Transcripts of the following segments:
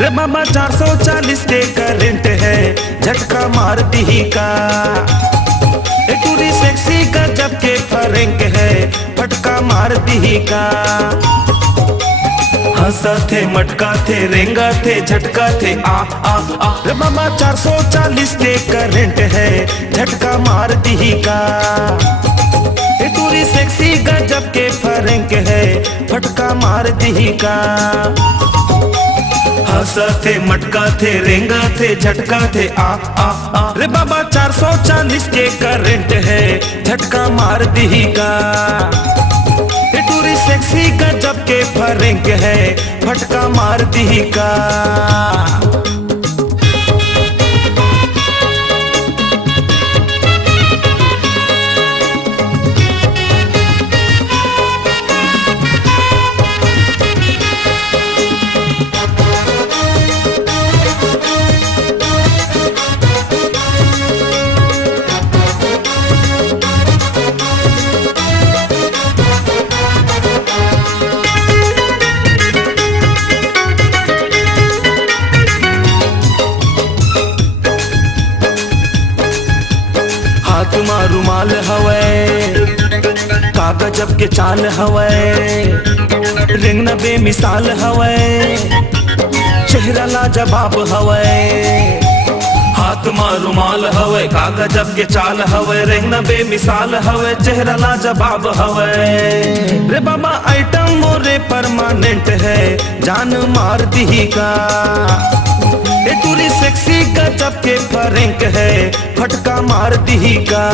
रे मामा 440 के करंट है, झटका मार दी का। एक टूरी सेक्सी गजब के फरेंक है, फटका मार दी का। हंसा थे, मटका थे, रेंगा थे, झटका थे, आ आ आ। रे मामा 440 के करंट है, झटका मार दी का। एक टूरी सेक्सी गजब के फरेंक है, फटका मार दी का। हंसा थे, मटका थे, रेंगा थे, झटका थे, आ आ आ। रे बाबा 440 के करंट है, झटका मार दी का। ये टूरी सेक्सी गजब के फरेंक है, फटका मार दी का। हाथ मा रुमाल हवै, कागजब के चाल हवै, रिंग न बेमिसाल हवै, चेहरा लाजवाब हवै। हाथ मा रुमाल हवै, कागजब के चाल हवै, रिंग न बेमिसाल हवै, चेहरा लाजवाब हवै। रे बाबा आइटम मोरे परमानेंट है, जान मार दी का। ये टूरी सेक्सी गजब के फरेंक है, फटका मार दी का।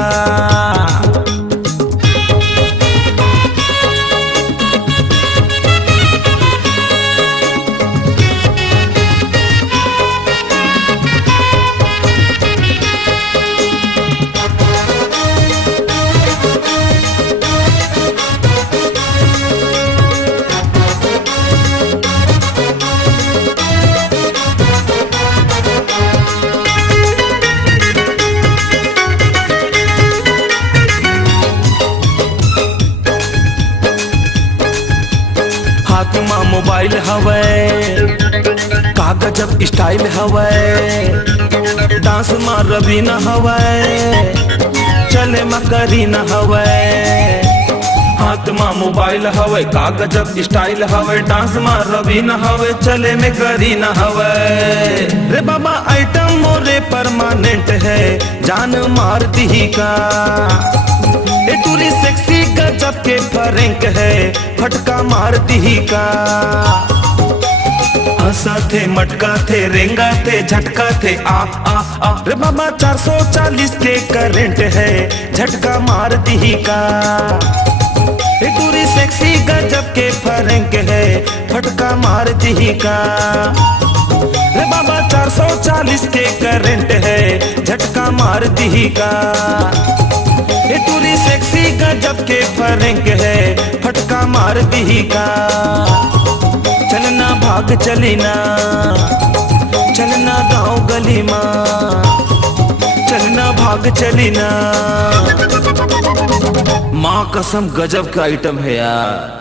हाथ मा मोबाइल हवै, कागजब स्टाइल हवै, डांस मा रवीना हवै, चले मा करीना हवै। हाथ मा मोबाइल हवै, कागजब स्टाइल हवै, डांस मा रवीना हवै, चले में करीना हवै। रे बाबा आइटम मोरे परमानेंट है, जान मार दी का। ये टूरी सेक्सी गजब के फरेंक है, फटका मार दी का। हंसा थे, मटका थे, रेंगा थे, झटका थे, आ आ आ। रे बाबा 440 के करंट है, झटका मार दी का। ये टूरी सेक्सी गजब के फरेंक है, फटका मार दी का। रे बाबा 440 के करंट है, झटका मार दी का। ये टूरी सेक्सी गजब के फरेंक है, फटका मार दी का। चलना भाग चलीना, चलना गाँव गली माँ, चलना भाग चलीना। माँ कसम गजब का आइटम है यार।